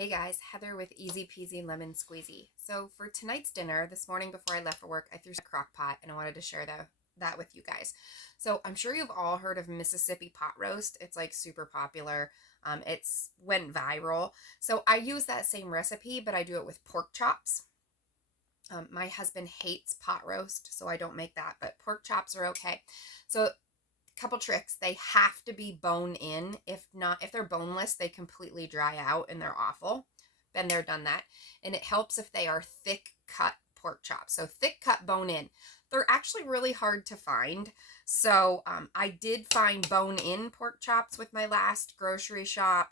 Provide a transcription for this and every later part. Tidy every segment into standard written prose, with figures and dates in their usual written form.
Hey guys, Heather with Easy Peasy Lemon Squeezy. So for tonight's dinner, this morning before I left for work, I threw a crock pot and I wanted to share that with you guys. So I'm sure you've all heard of Mississippi pot roast. It's like super popular. It's went viral. So I use that same recipe, but I do it with pork chops. My husband hates pot roast, so I don't make that, but pork chops are okay. So couple tricks. They have to be bone in. If not, if they're boneless, they completely dry out and they're awful. Been there, done that. And it helps if they are thick cut pork chops. So thick cut bone in. They're actually really hard to find. So I did find bone in pork chops with my last grocery shop.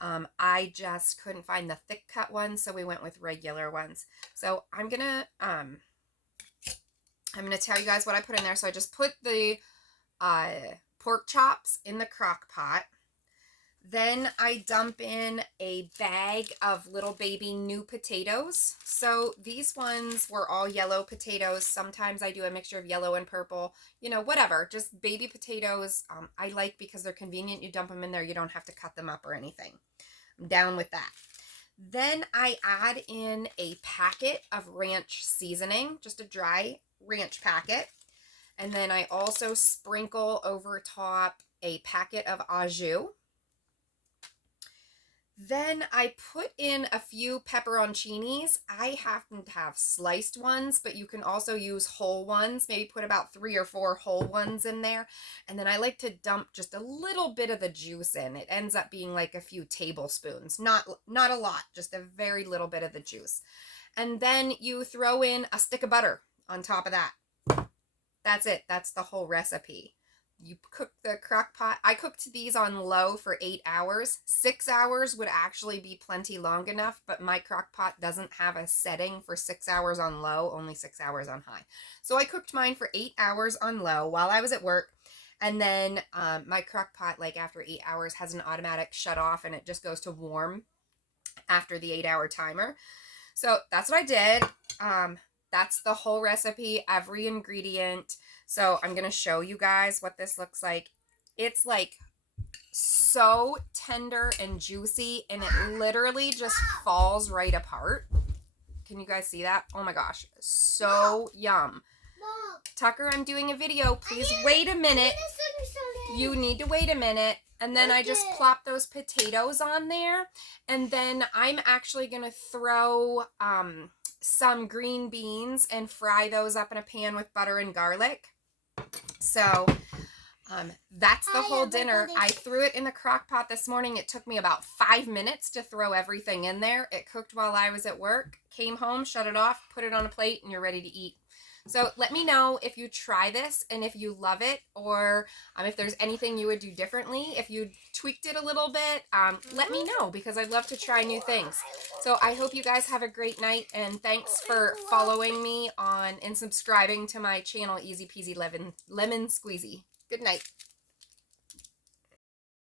I just couldn't find the thick cut ones, so we went with regular ones. So I'm gonna tell you guys what I put in there. So I just put the pork chops in the crock pot. Then I dump in a bag of little baby new potatoes. So these ones were all yellow potatoes. Sometimes I do a mixture of yellow and purple, whatever, just baby potatoes. I like because they're convenient. You dump them in there. You don't have to cut them up or anything. I'm down with that. Then I add in a packet of ranch seasoning, just a dry ranch packet. And then I also sprinkle over top a packet of au jus. Then I put in a few pepperoncinis. I happen to have sliced ones, but you can also use whole ones. Maybe put about 3 or 4 whole ones in there. And then I like to dump just a little bit of the juice in. It ends up being like a few tablespoons. Not a lot, just a very little bit of the juice. And then you throw in a stick of butter on top of that. That's it. That's the whole recipe. You cook the crock pot. I cooked these on low for 8 hours. 6 hours would actually be plenty long enough, but my crock pot doesn't have a setting for 6 hours on low, only 6 hours on high. So I cooked mine for 8 hours on low while I was at work. And then my crock pot, like after 8 hours, has an automatic shut off and it just goes to warm after the 8-hour timer. So that's what I did. That's the whole recipe, every ingredient. So I'm going to show you guys what this looks like. It's like so tender and juicy, and it literally just falls right apart. Can you guys see that? Oh my gosh, so yum. Tucker, I'm doing a video. Please wait a minute. You need to wait a minute. And then I just plop those potatoes on there. And then I'm actually going to throw some green beans and fry those up in a pan with butter and garlic. So that's the whole dinner. I threw it in the crock pot this morning. It took me about 5 minutes to throw everything in there. It cooked while I was at work. Came home, shut it off, put it on a plate, and you're ready to eat. So let me know if you try this and if you love it, or if there's anything you would do differently. If you tweaked it a little bit, let me know, because I'd love to try new things. So I hope you guys have a great night, and thanks for following me on and subscribing to my channel, Easy Peasy Lemon Squeezy. Good night.